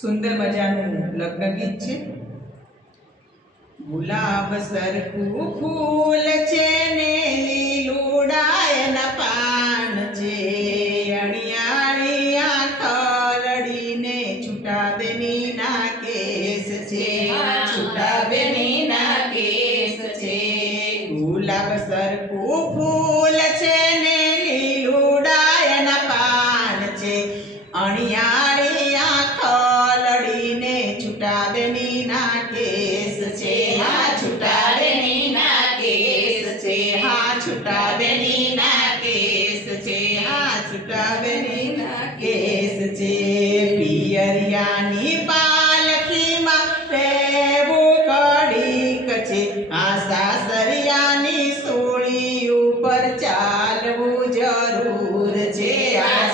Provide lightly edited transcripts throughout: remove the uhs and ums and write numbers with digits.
સુંદર મજાનું લગ્ન ગીત છે। ગુલાબ સરખું ફૂલ છે ને લીલુડાયના પાન છે, અણિયાળી આંખ લડીને છૂટા બેનીના કેસ છે, છૂટા બેનીના કેસ છે। ગુલાબ સરખું ફૂલ છે ને લીલુડાયના પાન છે, અણિયાળી આંખ લડીને છૂટા બેનીના કેસ છે, છૂટા બેનીના કેસ છે, છૂટા બેનીના કેસ છે, છૂટા બેનીના કેસ છે। પિયરિયાની પાલખીમાં રહેવું ઘડીક છે, સાસરિયાની સોળી ઉપર ચાલવું જરૂર છે,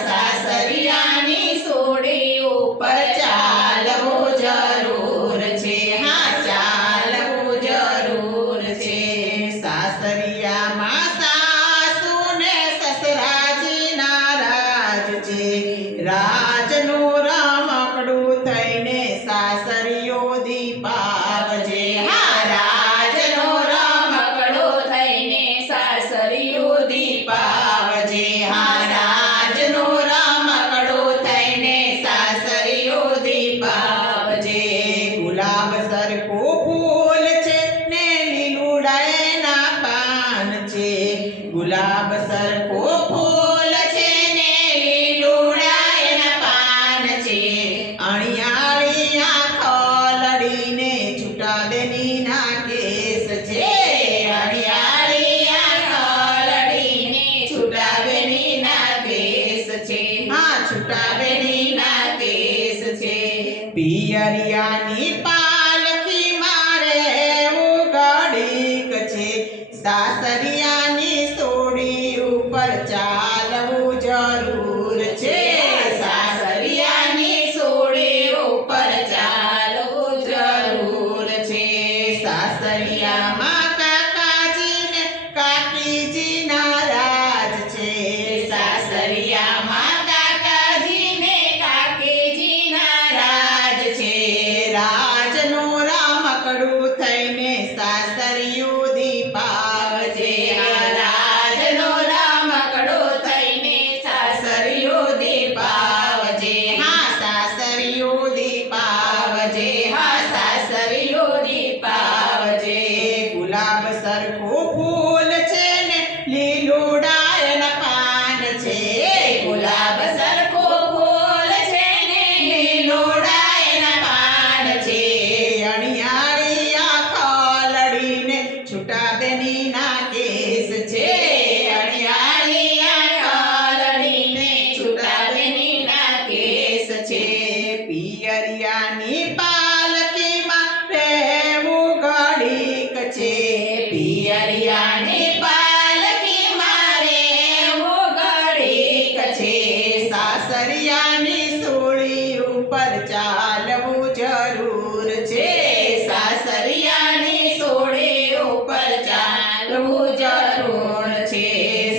સાસરિયાની સોળી ઉપર ચાલવું જરૂર છે, ચાલવું જરૂર છે। સાસરિયામાં સાસુ ને સસરાજી નારાજ છે, રાજનું રમકડું થઈને સાસરીઓ દીપાવજે, રાજનું રમકડું થઈને સાસરીઓ દીપાવજે, રાજનું રમકડું થઈને સાસરીઓ દીપાવજે। ગુલાબ સરખું ફૂલ છે ને લીલુડાયના પાન છે, ગુલાબ સરખું ફૂલ છે ને લીલુડાયના પાન છે, અણિયાળી આંખ લડીને છૂટા બેનીના કેસ છે, અણિયાળી આંખ લડીને છૂટા બેનીના કેસ છે, છૂટા બેનીના કેસ છે। પિયરિયાની પાલખીમાં રહેવું ઘડીક છે, સાસરિયાની સોળી ઉપર ચાલવું જરૂર છે, સાસરિયાની સોળી ઉપર ચાલવું જરૂર છે। સાસરિયામાં કાકાજી ને કાકીજી નારાજ છે, સાસરિયામાં કાકાજી ને કાકીજી નારાજ છે, રાજનું રમકડું થઈને સાસરીઓ દીપાવજે, રાજનું રમકડું થઈને સાસરીઓ દીપાવજે, સાસરીઓ દીપાવજે, સાસરીઓ દીપાવજે। ગુલાબ સરખું ફૂલ છે ને લીલુડાયના પાન છે, ગુલાબ સરખું ફૂલ છે ને લીલુડાયના પાન છે, અણિયાળી આંખ લડીને છૂટા બેનીના કેસ છે, અણિયાળી આંખ લડીને છૂટા બેનીના કેસ છે। પિયરિયાની પાલખીમાં રહેવું ઘડીક છે, પિયરિયાની પાલખીમાં રહેવું ઘડીક છે, સાસરિયાની સોળી ઉપર ચાલવું જરૂર છે, સાસરિયાની સોળી ઉપર ચાલવું જરૂર છે,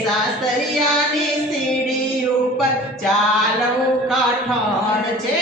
સાસરિયાની સીડી ઉપર ચાલવું કઠણ છે,